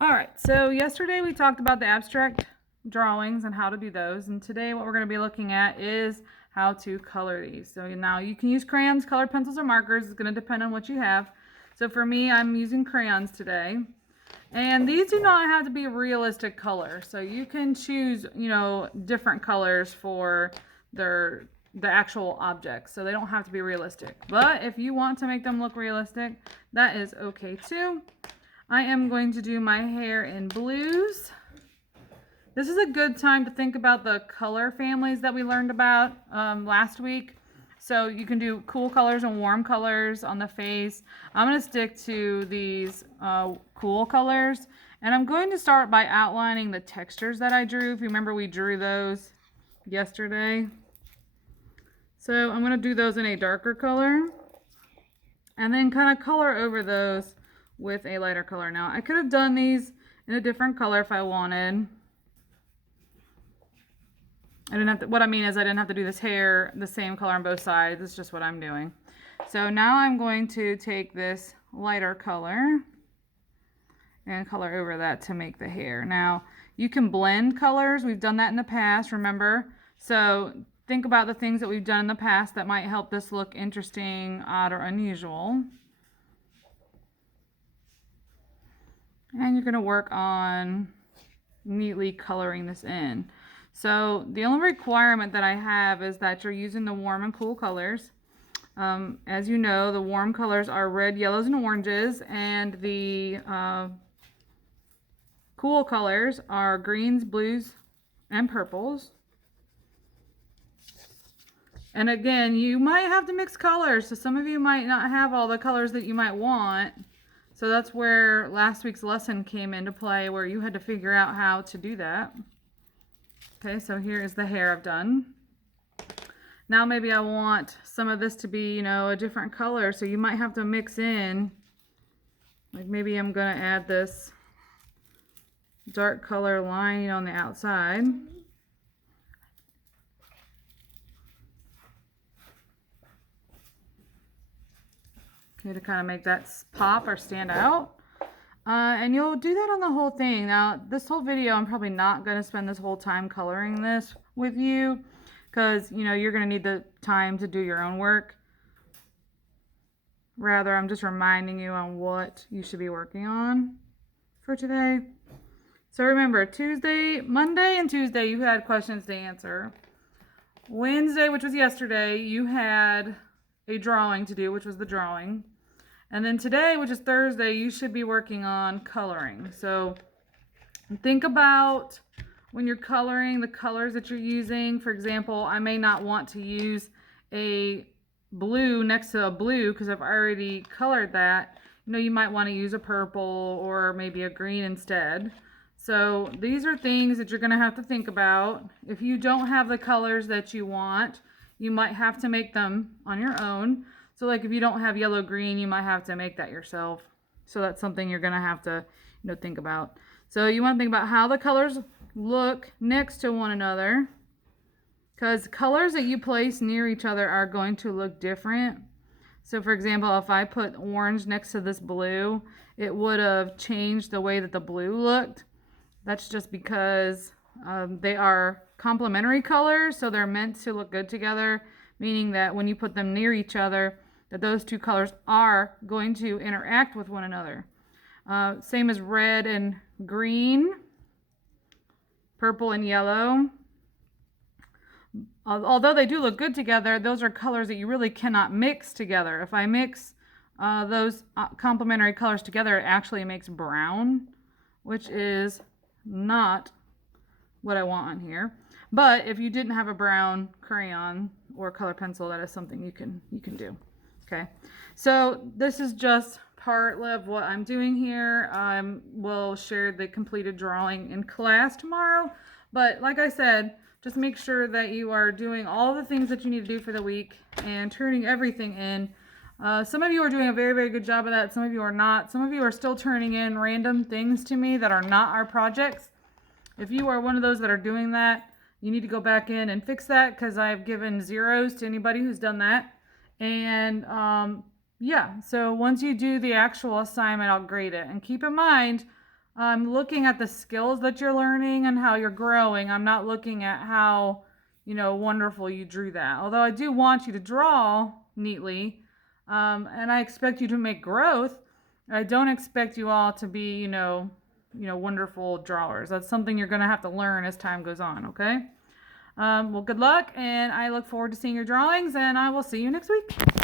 All right, so yesterday we talked about the abstract drawings and how to do those, and today what we're going to be looking at is how to color these. So now you can use crayons, colored pencils, or markers. It's going to depend on what you have. So for me, I'm using crayons today. And these do not have to be realistic color. So you can choose, different colors for the actual objects. So they don't have to be realistic. But if you want to make them look realistic, that is okay too. I am going to do my hair in blues. This is a good time to think about the color families that we learned about last week. So you can do cool colors and warm colors on the face. I'm going to stick to these cool colors. And I'm going to start by outlining the textures that I drew. If you remember, we drew those yesterday. So I'm going to do those in a darker color. And then kind of color over those with a lighter color. Now, I could have done these in a different color if I wanted. I didn't have to, what I mean is I didn't have to do this hair the same color on both sides. It's just what I'm doing. So now I'm going to take this lighter color and color over that to make the hair. Now, you can blend colors. We've done that in the past, remember? So think about the things that we've done in the past that might help this look interesting, odd, or unusual. And you're going to work on neatly coloring this in. So the only requirement that I have is that you're using the warm and cool colors. As you know, the warm colors are red, yellows, and oranges, and the cool colors are greens, blues, and purples. And again, you might have to mix colors, so some of you might not have all the colors that you might want. So that's where last week's lesson came into play, where you had to figure out how to do that. Okay, so here is the hair I've done. Now maybe I want some of this to be, a different color, so you might have to mix in. Like maybe I'm going to add this dark color line on the outside. Okay, to kind of make that pop or stand out. And you'll do that on the whole thing. Now, this whole video, I'm probably not going to spend this whole time coloring this with you because, you're going to need the time to do your own work. Rather, I'm just reminding you on what you should be working on for today. So remember, Monday and Tuesday, you had questions to answer. Wednesday, which was yesterday, you had a drawing to do, which was the drawing. And then today, which is Thursday, you should be working on coloring. So think about when you're coloring the colors that you're using. For example, I may not want to use a blue next to a blue because I've already colored that. You might want to use a purple or maybe a green instead. So these are things that you're going to have to think about. If you don't have the colors that you want, you might have to make them on your own. So like if you don't have yellow green, you might have to make that yourself. So that's something you're going to have to, think about. So you want to think about how the colors look next to one another, because colors that you place near each other are going to look different. So for example, if I put orange next to this blue, it would have changed the way that the blue looked. That's just because they are complementary colors, so they're meant to look good together, meaning that when you put them near each other, that those two colors are going to interact with one another. Same as red and green, purple and yellow. Although they do look good together, those are colors that you really cannot mix together. If I mix those complementary colors together, it actually makes brown, which is not what I want on here. But if you didn't have a brown crayon or color pencil, that is something you can do. Okay, so this is just part of what I'm doing here. We'll share the completed drawing in class tomorrow. But like I said, just make sure that you are doing all the things that you need to do for the week and turning everything in. Some of you are doing a very, very good job of that. Some of you are not. Some of you are still turning in random things to me that are not our projects. If you are one of those that are doing that, you need to go back in and fix that, because I've given zeros to anybody who's done that. And yeah, so once you do the actual assignment, I'll grade it. And keep in mind, I'm looking at the skills that you're learning and how you're growing. I'm not looking at how, wonderful you drew that. Although I do want you to draw neatly, and I expect you to make growth. I don't expect you all to be, wonderful drawers. That's something you're going to have to learn as time goes on, okay? Well, good luck, and I look forward to seeing your drawings, and I will see you next week.